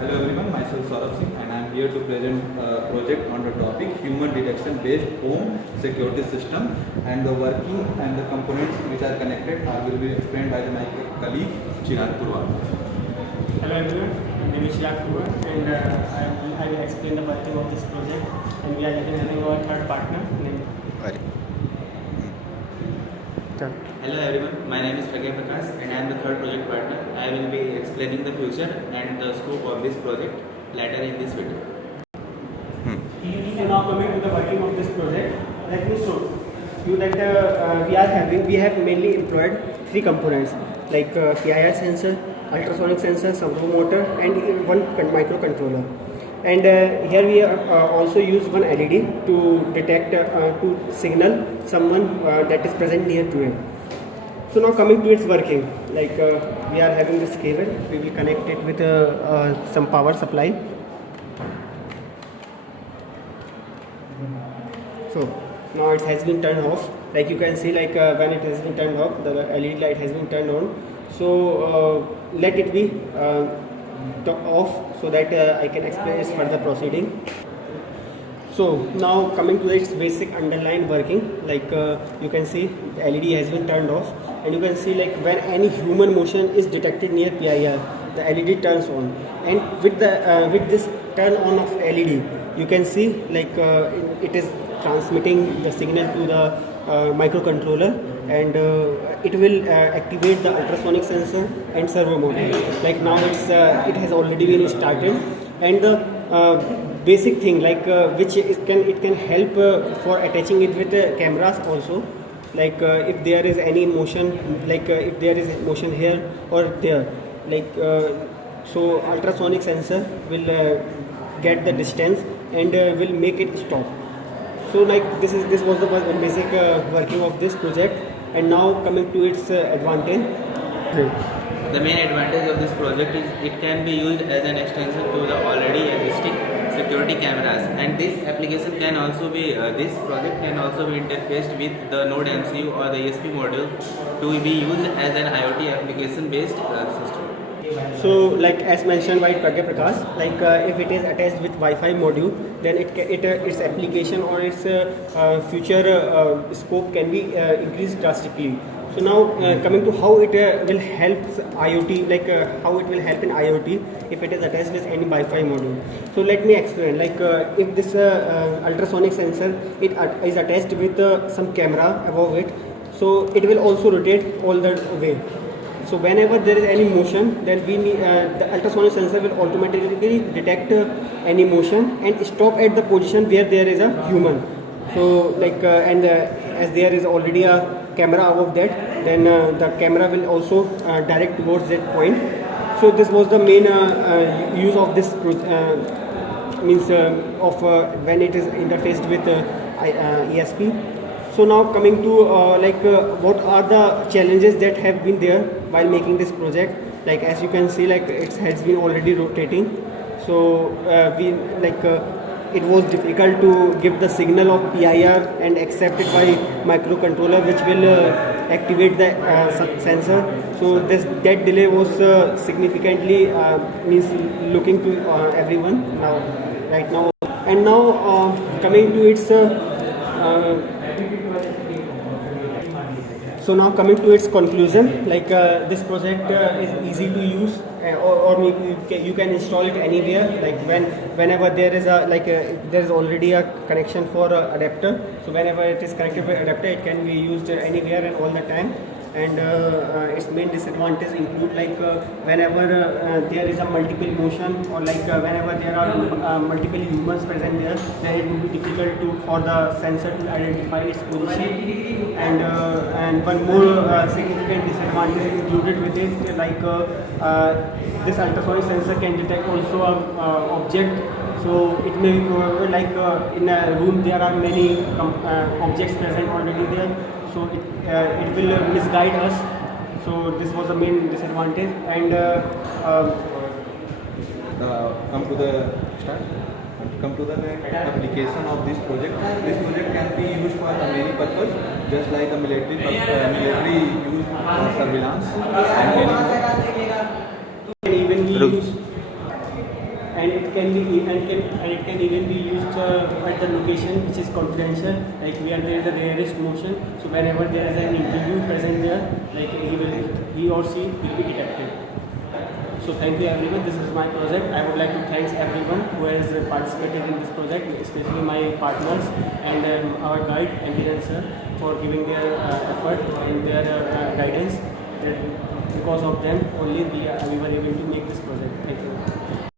Hello everyone, myself Saurabh Singh and I am here to present a project on the topic human detection based home security system, and the working and the components which are connected will be explained by my colleague Chirag Purwal. Hello everyone, my name is Chirag Purwal and I will explain the working of this project, and we are having our third partner named Hello everyone, my name is Pragya Prakash and I am the third project partner. I will be explaining the future and the scope of this project later in this video. So now coming to the working of this project, let me show you that we have mainly employed three components like PIR sensor, ultrasonic sensor, servo motor and one microcontroller. And here we also use one LED to detect, to signal someone that is present near to it. So now coming to its working, like we are having this cable, we will connect it with some power supply. So now it has been turned off. Like you can see, like when it has been turned off, the LED light has been turned on. So let it be off so that I can explain its further proceeding. So now coming to its basic underlying working, like you can see the LED has been turned off, and you can see like when any human motion is detected near PIR, the LED turns on, and with this turn on of LED, you can see like it is transmitting the signal to the microcontroller, and it will activate the ultrasonic sensor and servo motor. Like now it has already been started, and the basic thing like which it can help for attaching it with cameras also, like if there is any motion, like if there is motion here or there, like so ultrasonic sensor will get the distance and will make it stop. So like this was the basic working of this project, and now coming to its advantage. The main advantage of this project is it can be used as an extension to the already existing security cameras, and this application can also be this project can also be interfaced with the Node MCU or the ESP module to be used as an IoT application based system. So like as mentioned by Pragya Prakash, like if it is attached with Wi-Fi module, then its application or its future scope can be increased drastically. So now coming to how it will help IoT, like how it will help in IoT if it is attached with any Wi-Fi module. So let me explain, like if this ultrasonic sensor is attached with some camera above it, so it will also rotate all the way. So whenever there is any motion, then we need, the ultrasonic sensor will automatically detect any motion and stop at the position where there is a human. So like as there is already a camera above that, then the camera will also direct towards that point. So this was the main use of this when it is interfaced with ESP. So now coming to what are the challenges that have been there while making this project. Like as you can see, like it has been already rotating. So it was difficult to give the signal of PIR and accept it by microcontroller, which will activate the sensor. So that delay was significantly looking to everyone now right now. And now coming to its so now coming to its conclusion, like this project is easy to use, or you can install it anywhere. Like whenever there is there is already a connection for adapter. So whenever it is connected with adapter, it can be used anywhere and all the time. And its main disadvantage include like whenever there is a multiple motion, or like whenever there are multiple humans present there, then it would be difficult for the sensor to identify its position. And one more significant disadvantage included with it, like this ultrasonic sensor can detect also an object. So it may like in a room there are many objects present already there, so it will misguide us. So this was the main disadvantage. And come to the application of this project. This project can be used for many purposes, just like the military use surveillance and many more. even we use it can even be used at the location which is confidential. Like we are there in the rarest motion, so whenever there is an interview present there, like he or she will be detected. So thank you everyone. This is my project. I would like to thank everyone who has participated in this project, especially my partners and our guide, Ankiran sir, for giving their effort and their guidance. That because of them only we were able to make this project. Thank you.